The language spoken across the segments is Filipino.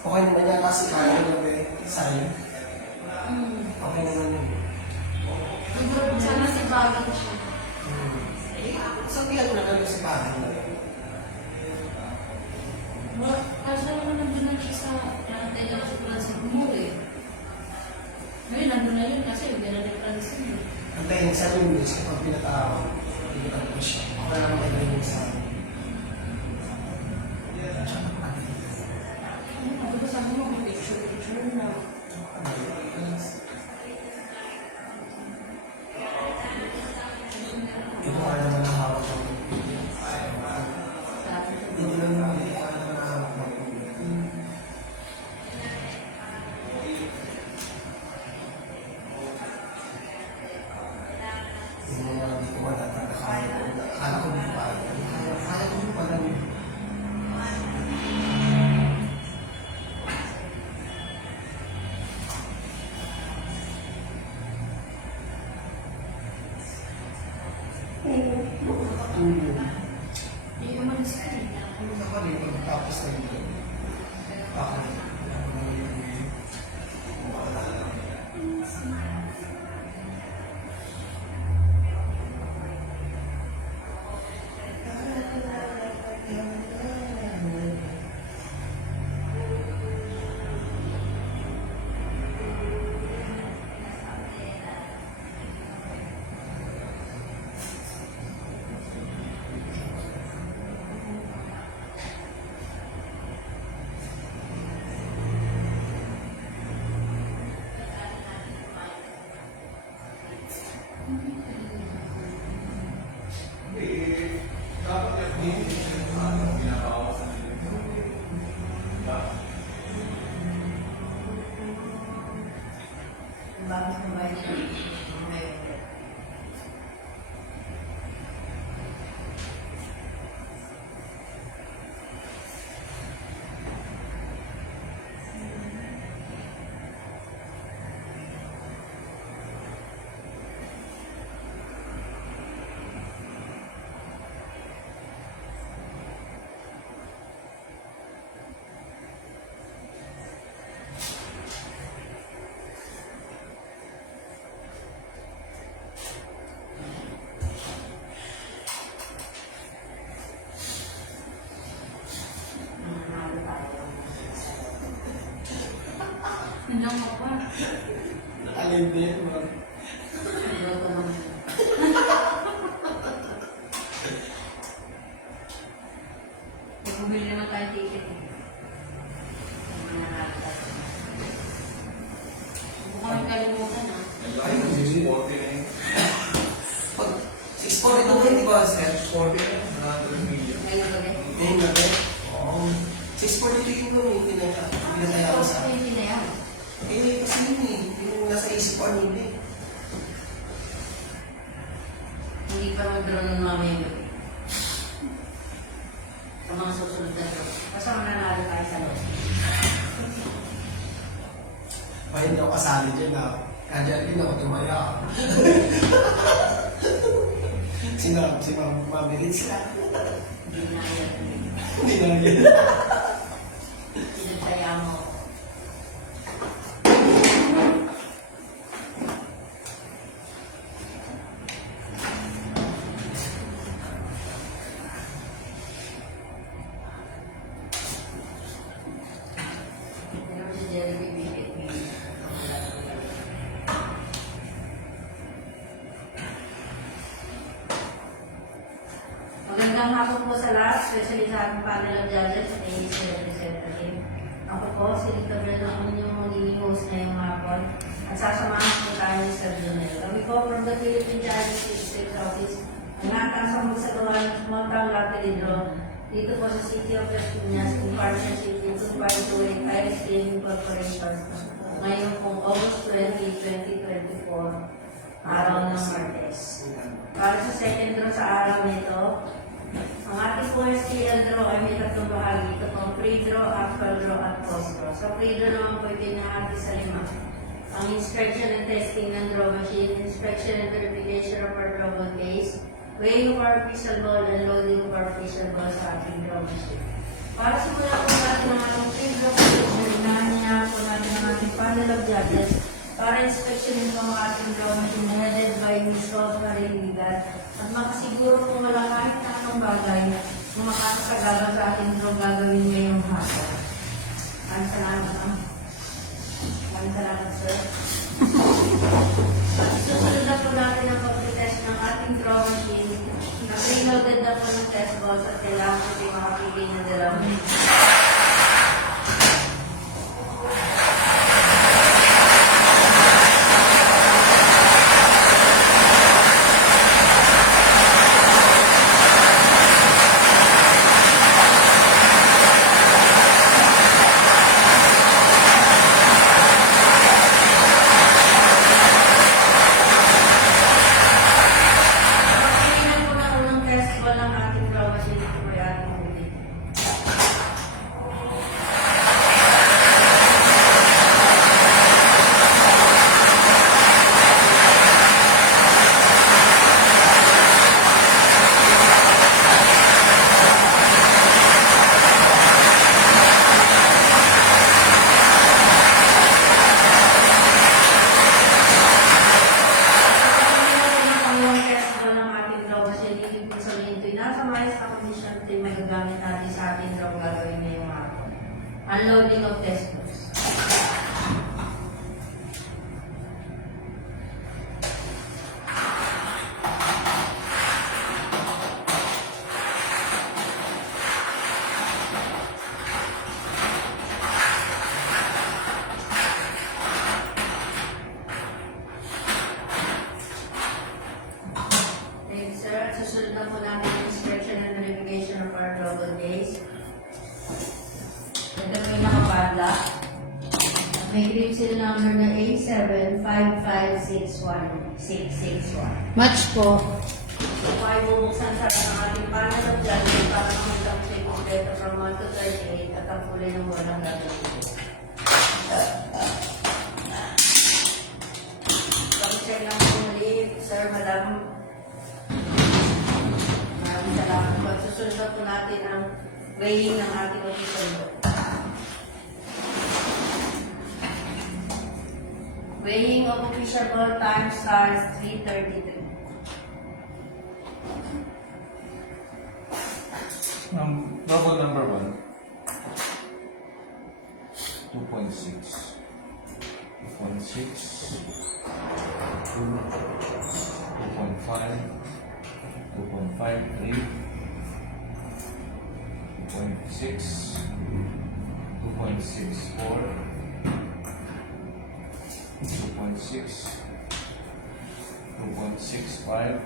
Okay naman yan kasi kaya naman eh. Sa'yo. Okay naman yun. Sana si Bagay siya. Sabihan mo na lang si Bagay na yun. Kasi naman nandun na siya sa plantay lang sa Francis Bumuli. Ngayon, nandun na yun kasi hindi na nag-Francis yun. Antayin sa Windows kapag pinatawag. Hindi ka tapos siya. Ako na naman kayo yung sa akin. Ano ba sabi mo? Picture na. Ito ka naman ang hawak ng pagpili. Hindi lang naman ito ka naman ang hawak ng pagpili. Yung mga hindi ko matatanda kaya ko. Akala ko di pa. Kaya ko di pa lang. Nakatulog. Hindi ko man-skin. Ano na kami pagkatapos na ito? Bakit? Ako naman yung Bakit mo ba siya? Hindi ako pa. alin din. Bumili naman tayo ticket. Huwag kami kalimutan ha. Ay, hindi. Pag 640 ito, hindi ba, sir? 40 na. Ngayon ba rin? Ngayon na ba? Oo. 640 tingin ko, hindi na kaya ko sa... Hindi na yan. Eh, kasi yun eh. Yung nasa isip ko, ano hindi. Hindi pa mag-draw ng mamaya. Sa mga susunod na ito. Basta mananalo tayo sa loob. Ayun daw kasali dyan na. Kaya din ako tumaya. Si Mami Ritz lang. Hindi na yan. Hindi na yan. Sinagtaya mo. Pero si Jerry bibigit mo. Magandang hapon po sa lahat, especially sa ating panel of judges, ladies and representative. Ako po, si Rita Breno, ang inyong magiging host ngayong hapon. At sasamahan po tayo ni Sir Jonel. Kami po from the Philippine Judges District Office, ang natasang magsagawa ng small town lottery draw dito po sa City of Las Piñas in partnership with 252 Iris Gaming Corporation ngayon pong August 20, 2024, araw ng Martes. Para sa second draw sa araw nito, ang ating first serial draw ay may tatlong bahagi. Ito pong pre-draw, actual draw, at post-draw. Sa pre-draw naman po pinahagi sa 5. Ang inspection and testing ng draw machine, inspection and verification of our draw ball case, weighing of our official ball, and loading of our official ball sa ating draw machine. Para simulan po natin ang ating pre-draw prediction panel of judges para inspeksyonin po ang ating draw machine headed by Ms. Rosemary Ligan at makasiguro kung wala kahit na anong bagay na makakasagala sa ating draw gagawin ngayong hapon. Maraming salamat, ma'am. Maraming salamat, sir. At susunod na po natin ang pag-test ng ating draw machine na pre-loaded na po ng test balls at kailangan po tayo makapigay na dalawang. Pagpilihan po ng unang test ball ng ating draw machine ito po ay ating huli. Unloading of test books. Thank you, sir. At susunod na po namin ang inspection and verification of our global days. Ito po yung nakapadla. May grip seal number na A75561-661. Match po. So, po ay bubuksan sa ating panel of judges para makita po siya kompleto from 1 to 38 at ang kulay ng walang gagawin. Pag-check lang po muli, sir, madam. Maraming salamat po. Susunod na po natin ang weighing ng ating official book. Weighing of official ball time starts 3:33. Double number 1, 2.6, 2.6, 2, 2.5, 2.53, 2.6, 2.64, 2.6, 2.65,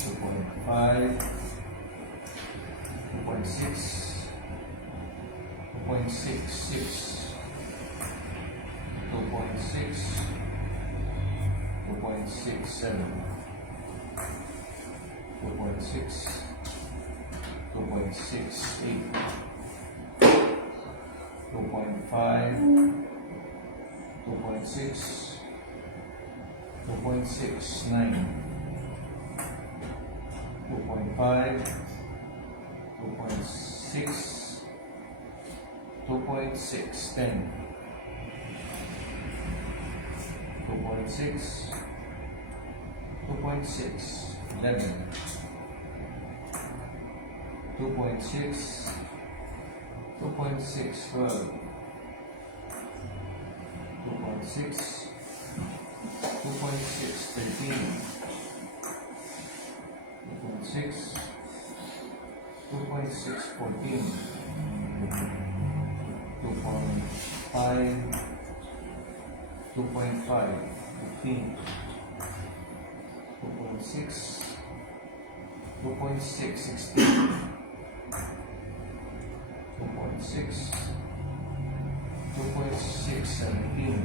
2.5, 2.6, 2.66, 2.6, 2.67, 2.6, 2.68, 2.5, 2.6, 2.69, 2.5, 2.6, 2.6, 10, 2.6, 2.6, 11, 2.6, 2.6, 12, 2.6, 2.6, 13, 2.6, 2.6, 14, 2.5, 2.5, 15, 2.6, 2.6, 16, 2.6, 2.6, 17,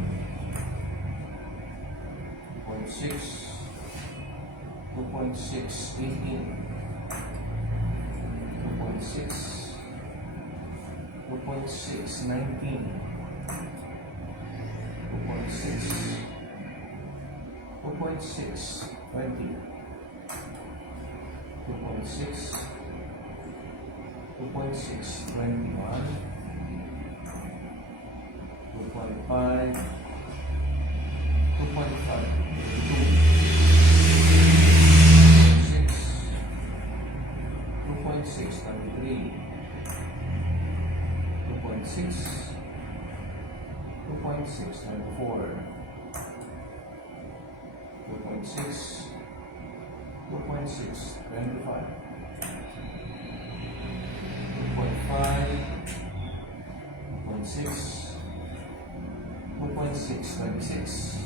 2.6, 2.6, 18, 2.6, 2.6, 19, 2.6, 2.6, 20, 2.6, 2.6, 21, 2.5, 2.5, 2.6, 23, 2.6, 2.6, 24, 2.6, 2.6, 25, 2.5, 2.6, 2.6, 26,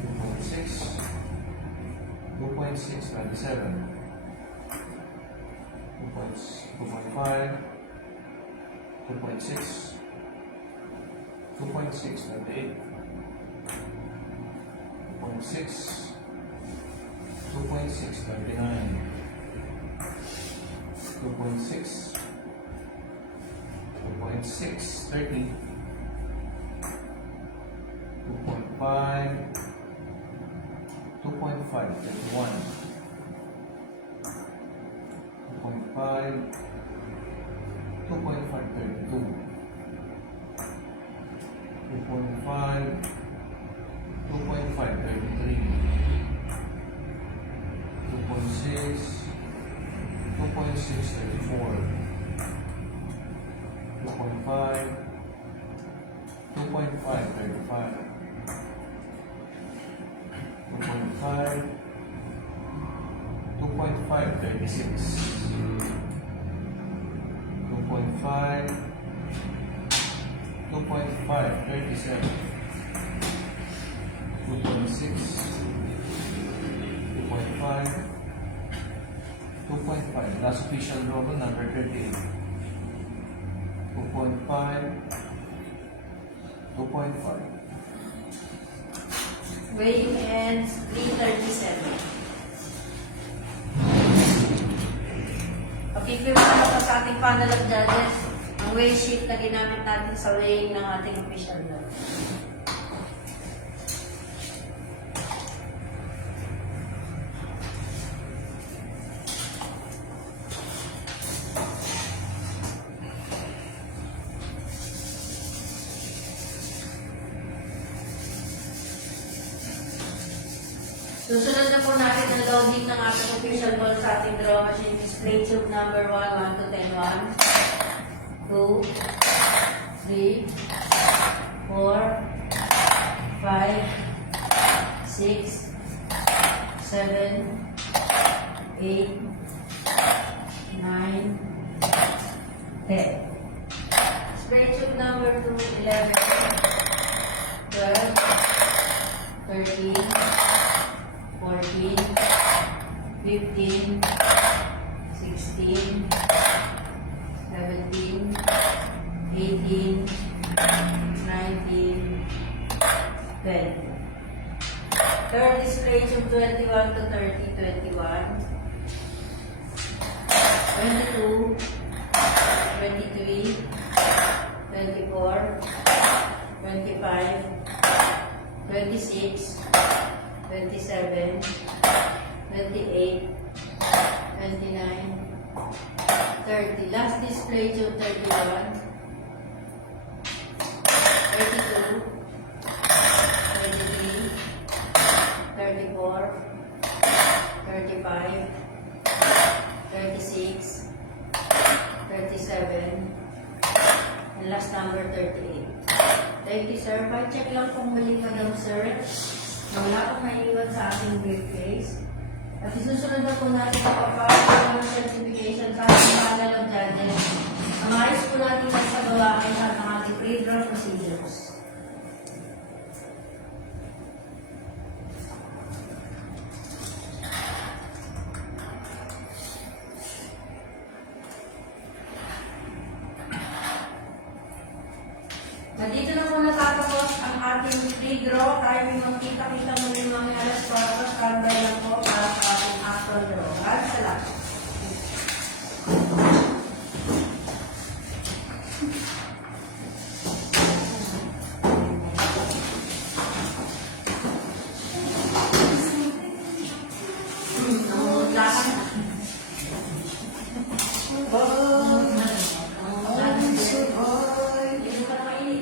2.6, 2.6, 27, 2.5, 2.6, 2.6, 28, 2.6, 2.6, 29, 2.6, 2.6, 30, 2.5, 2.5, 31, 2.5, 2.5, 32, 2.5, 2.5, 33, 2.6, 2.6, 34, 2.5, 2.5, 35, 2.5, 2.5, 36, 2.5, 2.5, 37, 2.6, 2.5, 2.5, last official roll number 38, 2.5, 2.5, Weighing ends 337. Pakipirma na pa sa ating panel of judges ang weigh sheet na ginamit natin sa weighing ng ating official blood. Susunod na po natin ang loading ng ating official ball sa ating draw machine. Display tube number 1, 1 to 10, 1, 2, 3, 4, 5, 6, 7, 8, 9, 10. Display tube number 2, 11, 12, 13, 14, 15, 16, 17, 18, 19, 20. Third display tube 21 to 30, 21, 22, 23, 24, 25, 26, 27, 28, 29, 30. Last display tube 31, 32, 33, 34, 35, 36, 37, and last number 38. Thank you, sir. Pa-check lang kung mali ka daw, sir. Wala akong naiwan sa ating briefcase. At isusunod na po natin ang papawag ng certification sa ating panel of judges. Ang ayos po natin sa gawain sa ating pre-draw procedures. Nandito na po natatapos ang ating free draw. Tayo may magkita-kita muli mga alas 4. Standby lang po para sa ating actual draw. At salamat. Dito ka na mainit.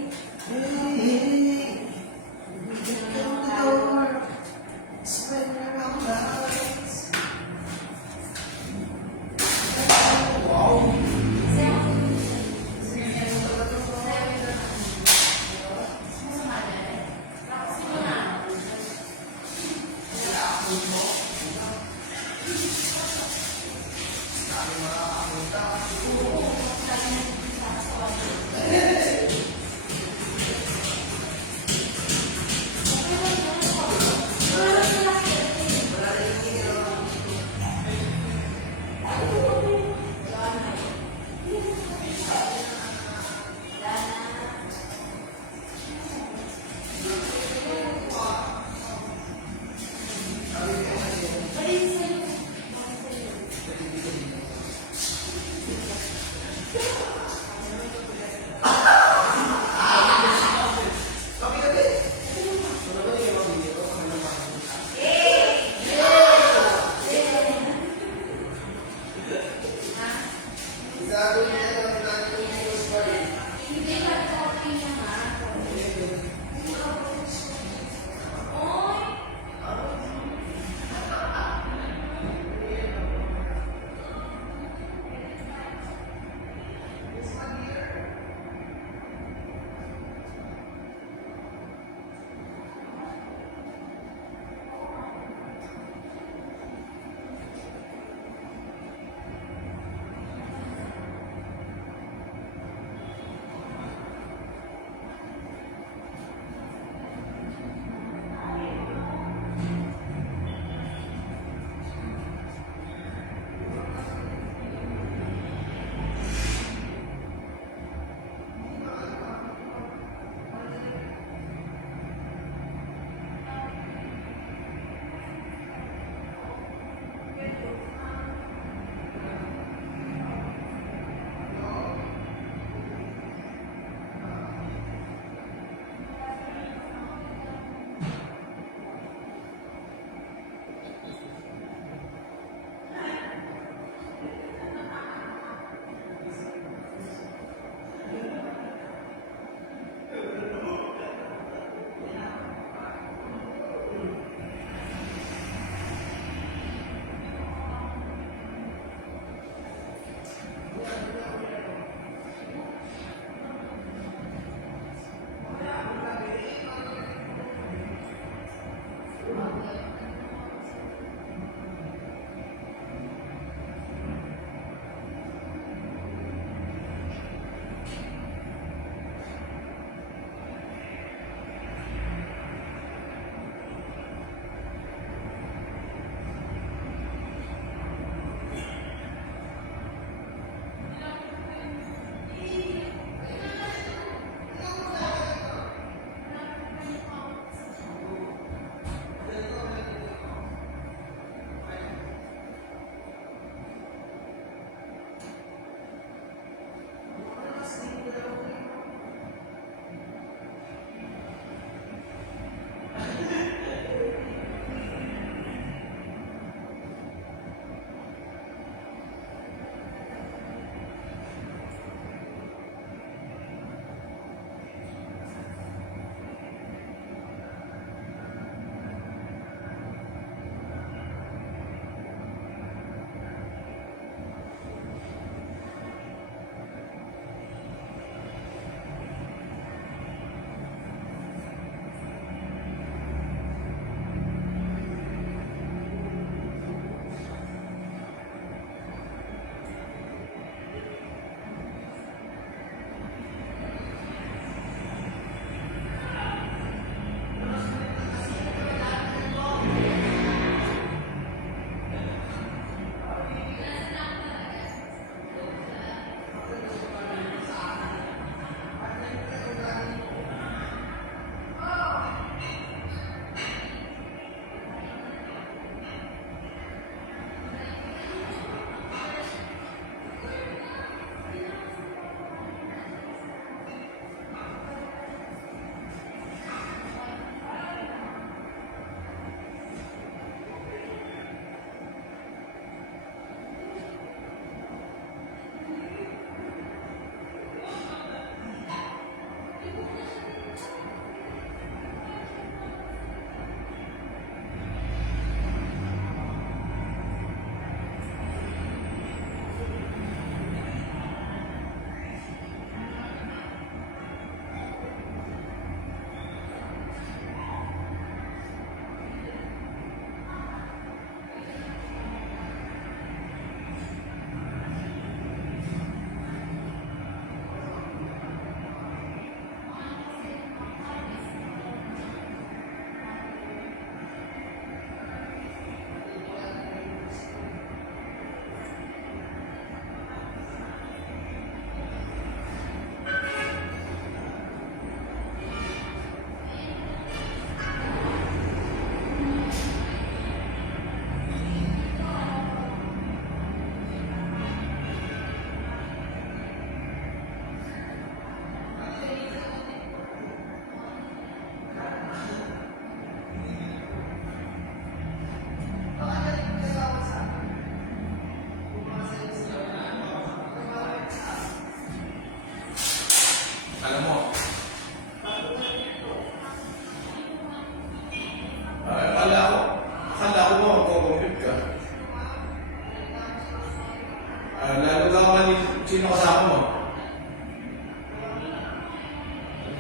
Sino kasama mo?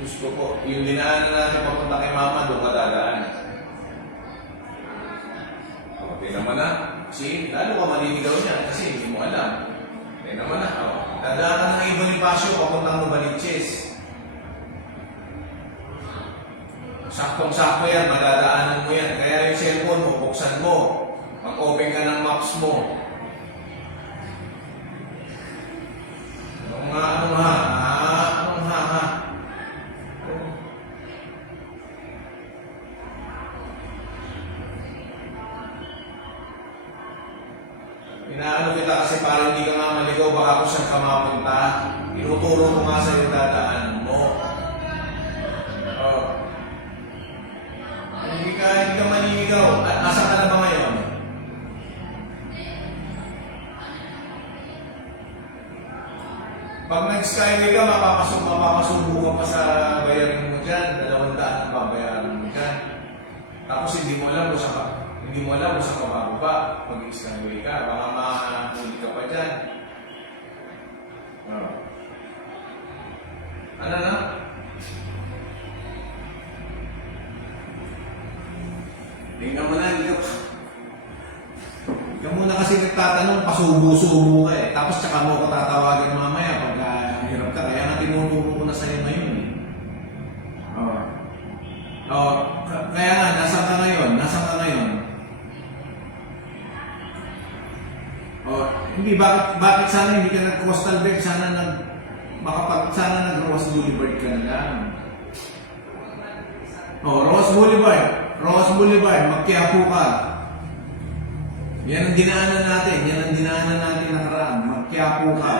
Gusto ko. Yung dinaanan natin papunta kay mama, doon ka dadaan. Okay naman na. See, lalo ka maninigaw niya kasi hindi mo alam. Okay naman na. Dadaan ka ng Bonifacio papuntang Novaliches. Saktong-sakto yan, madadaanan mo yan. Kaya yung cellphone mo, buksan mo. Mag-open ka ng maps mo. Anong ha? Anong ha? Inaano kita kasi parang hindi ka nga maligaw, baka kung saan ka mapunta. Tinuturo ko nga sa'yo dadaanan mo. Hindi ka maniligaw. At nasa ka na ba ngayon? Pag nag-skyway ka, mapapasubo ka pa sa bayarin mo dyan. 200 ang babayaran mo dyan. Tapos hindi mo alam kung saan ka bababa. Mag-skyway ka, baka mahuli ka pa dyan. Ano na? Tingnan mo na, hindi ka muna kasi nagtatanong, pasubo-subo ka eh. Tapos tsaka mo ko tatawagan mamaya pagka hirap ka. Kaya nga tinuturo ko na sa'yo ngayon eh. Kaya nga, nasaan ka ngayon? Hindi, bakit sana hindi ka nag-coastal bed? Sana nag-Ross Boulevard ka na lang. Ross Boulevard, Magquiapo ka. Yan ang dinaanan natin nakaraan. Magquiapo ka.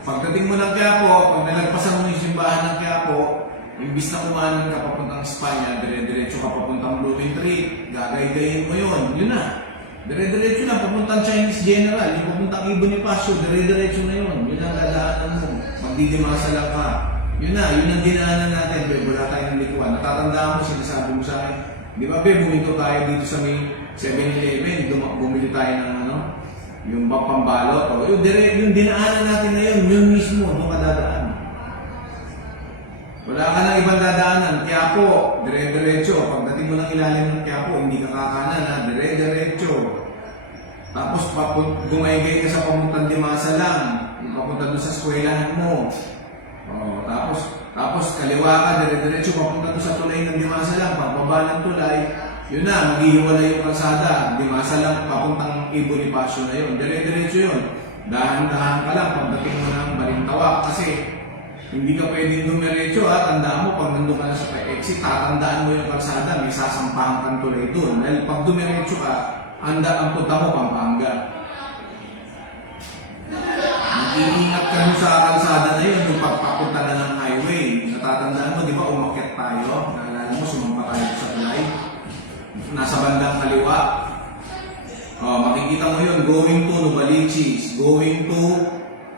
Pagdating mo ng Quiapo, pag nalagpasan mo yung simbahan ng Quiapo, imbis na kumanan ka papuntang Espanya, dire-diretso ka papuntang Blumentritt, gagay-gayin mo yun na. Dire-diretso na, papuntang Chinese General, yung papuntang Bonifacio, dire-diretso na yun. Yun ang dadaanan mo. Magdidimasa lang ka. Yun ang dinaanan natin, wala tayong likuan. Natatandaan mo, sinasabi mo sa akin, di ba, buminto tayo dito sa may 7-Eleven, bumili tayo ng yung pambalot. Yung dinaanan natin na yun mismo, doon ka dadaan. Wala ka ng ibang dadaanan. Quiapo, dire-diretso. Pagdating mo ng ilalim ng Quiapo, hindi ka kakanan, dire-diretso. Tapos gumaygay ka sa pamuntang Dimasa lang, papunta doon sa eskwelahan mo. Tapos kaliwa ka, dire-diretso, papunta doon sa tulay ng Dimasa lang, pagbaba ng tulay, yun na, maghihiwalay yung kalsada. Dimasa lang, papuntang Bonifacio na yun. Dire-diretso yun. Dahan-dahan ka lang, pagdating mo ng Balintawak. Kasi, hindi ka pwedeng dumiretso ha. Tandaan mo, pag nandun ka na sa exit, tatandaan mo yung kalsada, may sasampahan kang tulay doon. Dahil pag dumiretso ka, ang punta mo, Pampanga. Mag-iingat ka mo sa kalsada na yun, yung pagpapunta na ng highway. Natatandaan mo, di ba, umakyat tayo. Naalala mo, sumampa tayo sa tulay. Nasa bandang kaliwa. Makikita mo yun, going to Novaliches, going to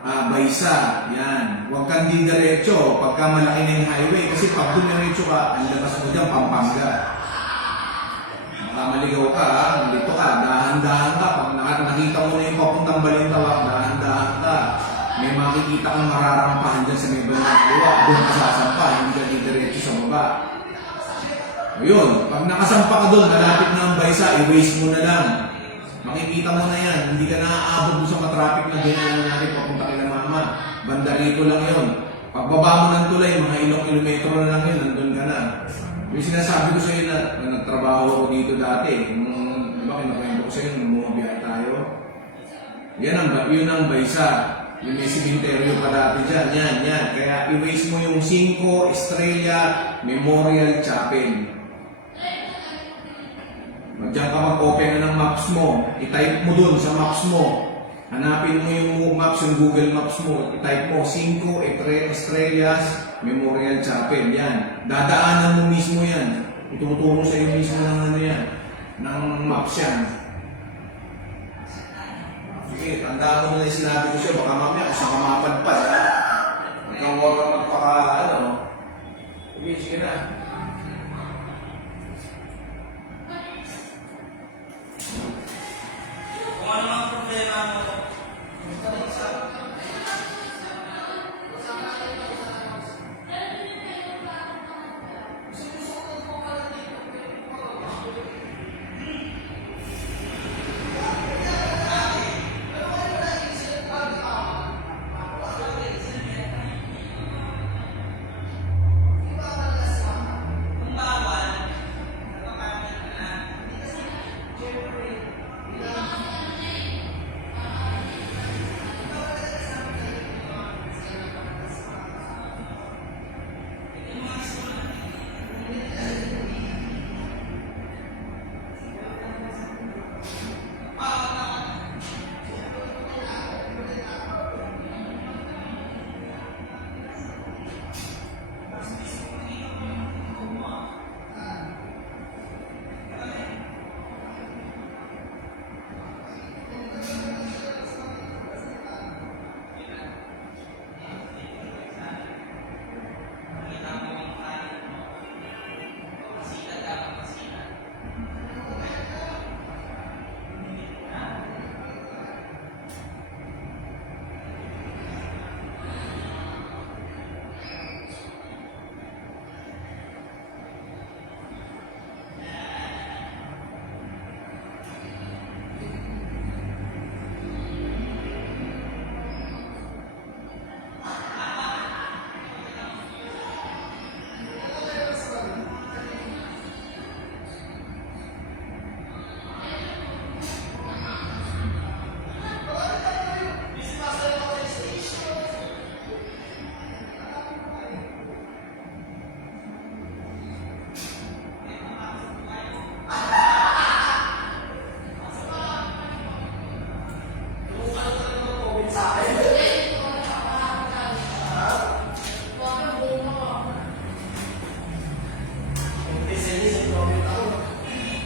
Baysa. Yan. Huwag kang diretso pagka malaki na yung highway. Kasi pag dumiretso ka, ang labas mo dyan, Pampanga. Baka maligaw ka, malito ka, dahan-dahan ka. Pag nakita mo na yung papuntang Balintawak, dahan-dahan ka. May makikita kang mararampahan dyan sa may bandang kaliwa. Doon ka sasampa, hindi ka diretso sa baba. Ayun, pag nakasampa ka doon, malapit na ang Baysa, i-waste mo na lang. Makikita mo na yan, hindi ka naaabot sa matraffic na dinaanan natin papunta kay mama. Banda rito lang yun. Pagbaba mo ng tulay, mga ilang kilometro na lang yun, nandun ka na. Yung sinasabi ko sa iyo na nagtrabaho ako dito dati, diba kinakwento ko sa iyo, nung bumabiyahe tayo. Yun ang Baysa. Yung may simenteryo pa dati dyan, yan. Kaya i-waste mo yung 5 Estrella Memorial Chapel. Diyan ka mag-open na ng maps mo. I-type mo dun sa maps mo. Hanapin mo yung maps, yung Google Maps mo. I-type mo 5 Estrellas Memorial Chapel. Yan. Dadaanan mo mismo yan. Ituturo sa iyo mismo ng yan. Ng maps yan. Sige, tandaan mo na yung sinabi ko siya. Baka mamaya kung saan ka mapadpad. Huwag kang magpaka, sige na. Kung ano ang problema mo,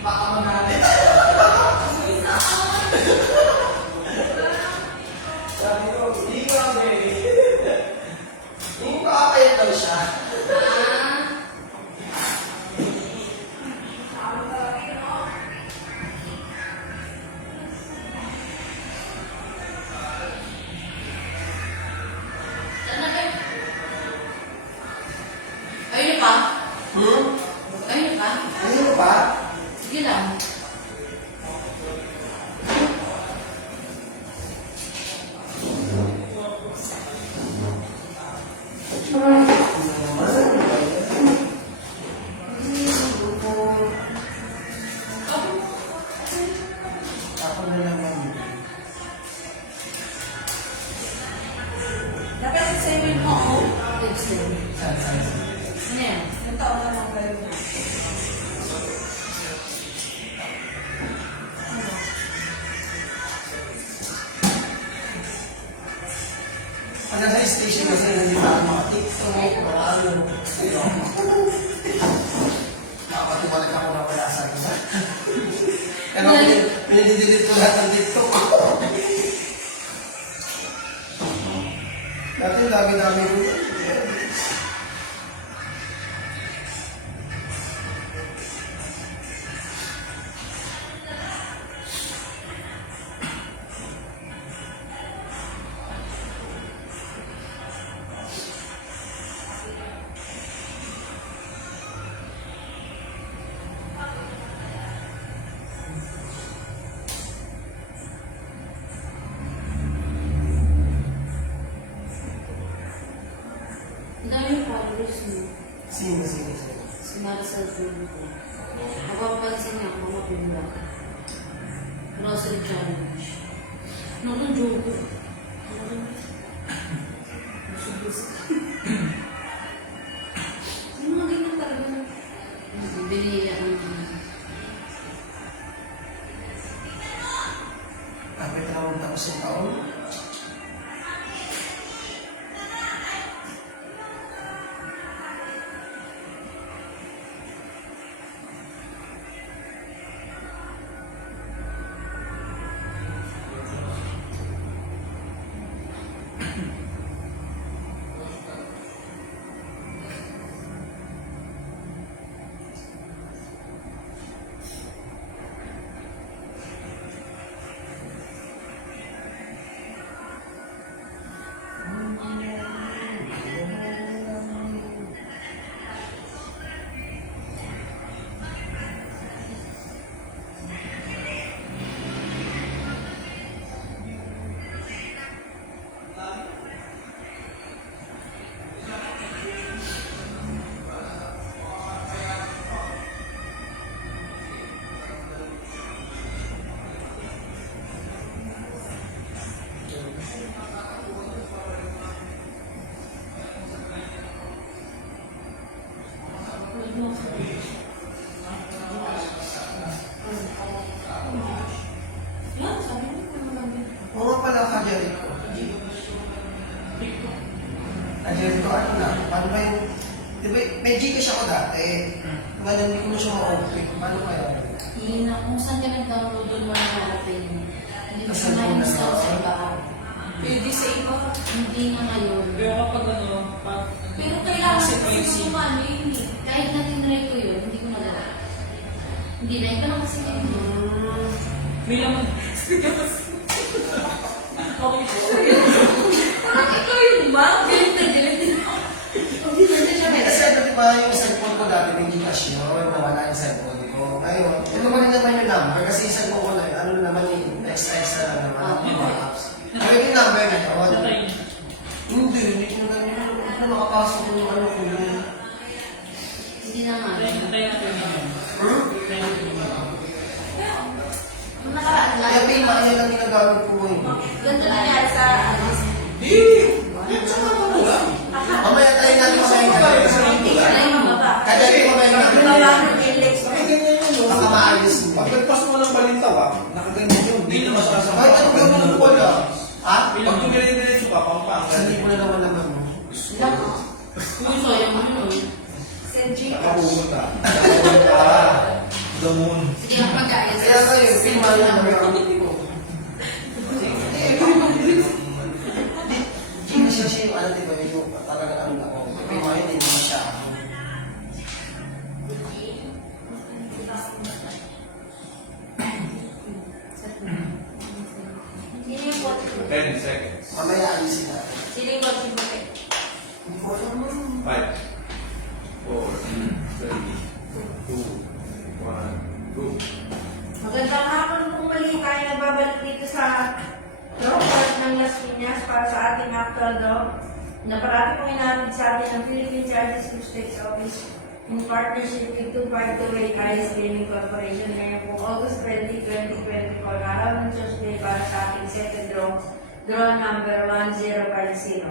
Baka magalit. Sabi ko, hindi ko ang baby. Hindi ko kakapayat daw siya. Ayun pa? Hmm? Ayun pa? Ano ba? Sige lang. Ako na naman. Dapat sa email mo ako. Saan? Saan? Ano yan? Ang taon na lang kayo. Pag nasa station kasi hindi pa ako makatiktok. Ano? Nakapatumalag ako na wala sa akin. Pero pinididelete ko lahat ng TikTok. Dati dami-dami ko. Ang dami yung followers mo. Sino? Si Maricel Julio. Mapapansin niya ako mga pimba. Grocery challenge. Ano itong joke? Yung mga ganyan talaga. Binili ang Kapit na akong tapos ng taon. yan, sabi mo kung maganda. Oo nga pala ka Jericho. Jericho, ano na? Paano ba yung... Di ba, may Gcash ako dati. Ngayon, hindi ko na siya ma-open. Paano kaya? Hihina, kung saan ka nag-download doon mo na-open mo. Hindi ko siya Saan mo ma-install sa na-open? iba. Pwede sa iba. Hindi na ngayon. Pero kapag ano, Pero kailangan Kasi kasi PC. sumano yun eh. Kahit na tinry ko yun, hindi ko nagawa. Hindi na, ito lang kasi yun. may laman. Okay. Parang ikaw yun ba? Galit na galit din ako. Hindi na siya Hindi kaya. kasi ano, di ba yung cellphone ko dati, may Gcash yun, nawala yung cellphone ko. Ngayon, ito pa rin naman yung number kasi yung cellphone ko na yun, ano naman yung extra na naman, yung mga apps. Kaya yung number na yun, Natay. hindi na makapasok yung ano ko yun. Hindi na nga. Natay natin yun. Hmm? Natay natin yun. Yung nakaraan lang. Kaya pay yan lang ginagamit ko ngayon. Ganda na yan sa ano. Mamaya tayo natin mamaya Ano yung mababa? Kaya yung mamaya natin. Mababa ng index. Baka maayos mo. Pag nagpas mo ng balintaw nakaganyan yun. Hindi na masasama. Kahit anong gawin mo wala. Ha? Pag tumira pumunta. The moon. Sige lang mag-ayos. Kaya kayo, pima yun ang Hindi siya siya yung ano, diba, yung talaga ano ako. Pima yun, hindi naman siya. Sino yung coach mo? 10 seconds. Mamaya alisin natin. Sino yung coach mo? Hindi ko alam mo. 5, 4, 3, 2, 1, go. Magandang hapon kung mali tayo nagbabalik dito sa draw court ng Las Piñas para sa ating actual draw na parati pong inamid sa atin ng Philippine Charity Sweepstakes Office in partnership with 252 Ice Gaming Corporation ngayon po August 20, 2024, araw ng Tuesday para sa ating second draw number 1050.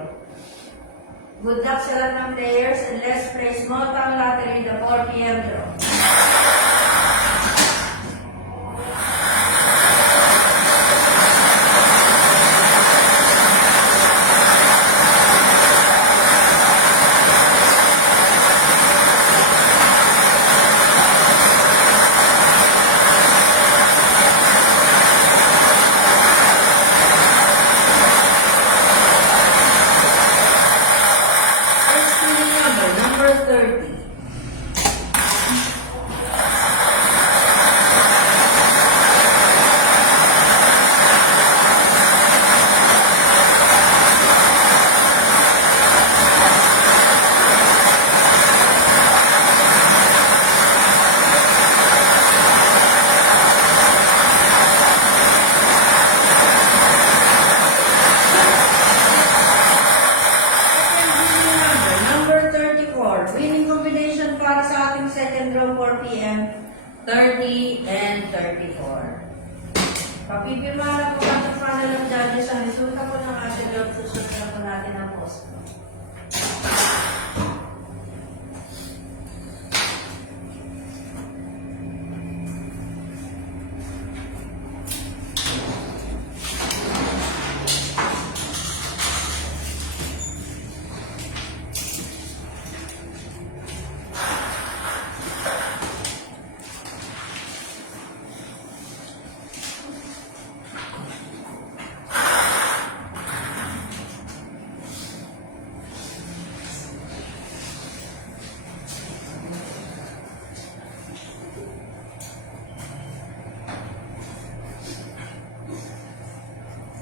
Good luck sa lahat ng players and let's play small town lottery the 4 p.m. draw. First winning number 30. Number 34, winning combination para sa ating second draw 4 p.m. 30 and 34. Papipirma na po ang panel ng judges ang resulta po ng ating draw. Susunod na po natin ang post.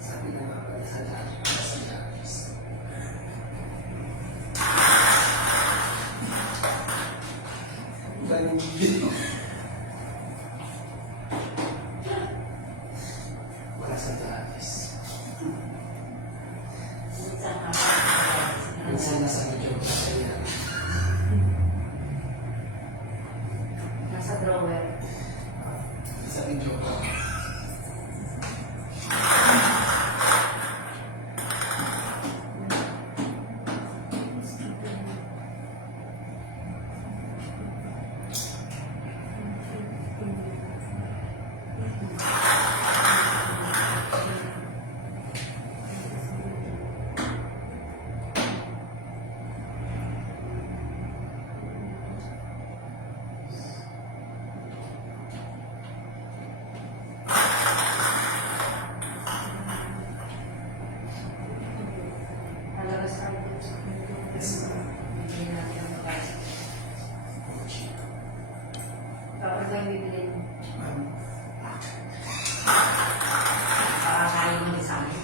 Sabi na nga pala sa judges. Galing dito. Wala sa judges. Minsan nasa video ko sa kanya. Nasa drawer. Sa video ko. Talaga sa atin. Hindi natin ang makasip. Kapag ba yung bibili mo? Pakakain mo sa amin.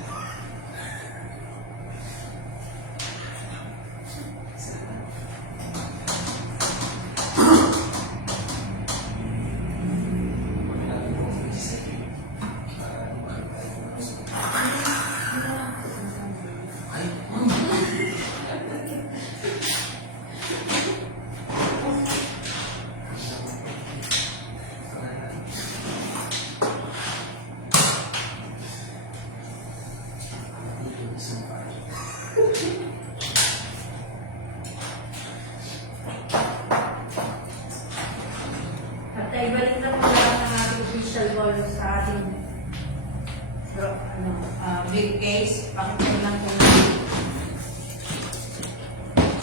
At ibalik na po lahat ng ating official ball sa ating briefcase. Pakita lang po natin.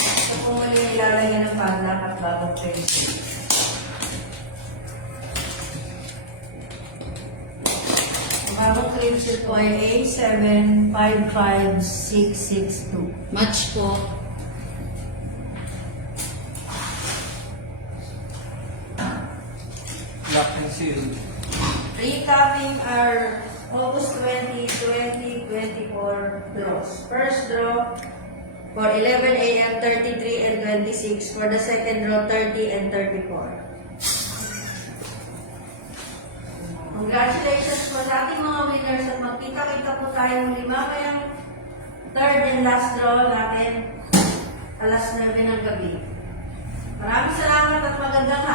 Ito po muli nilalagyan ng padlock at bagong pencil. Ang bagong pencil po ay A755662. Match po. Lock and seal. Recapping our August 20, 2024 draws. First draw for 11 a.m., 33 and 26. For the second draw, 30 and 34. Congratulations po sa ating mga winners at magkita-kita po tayo muli mamayang third and last draw natin alas 9 ng gabi. Maraming salamat at magandang hapon.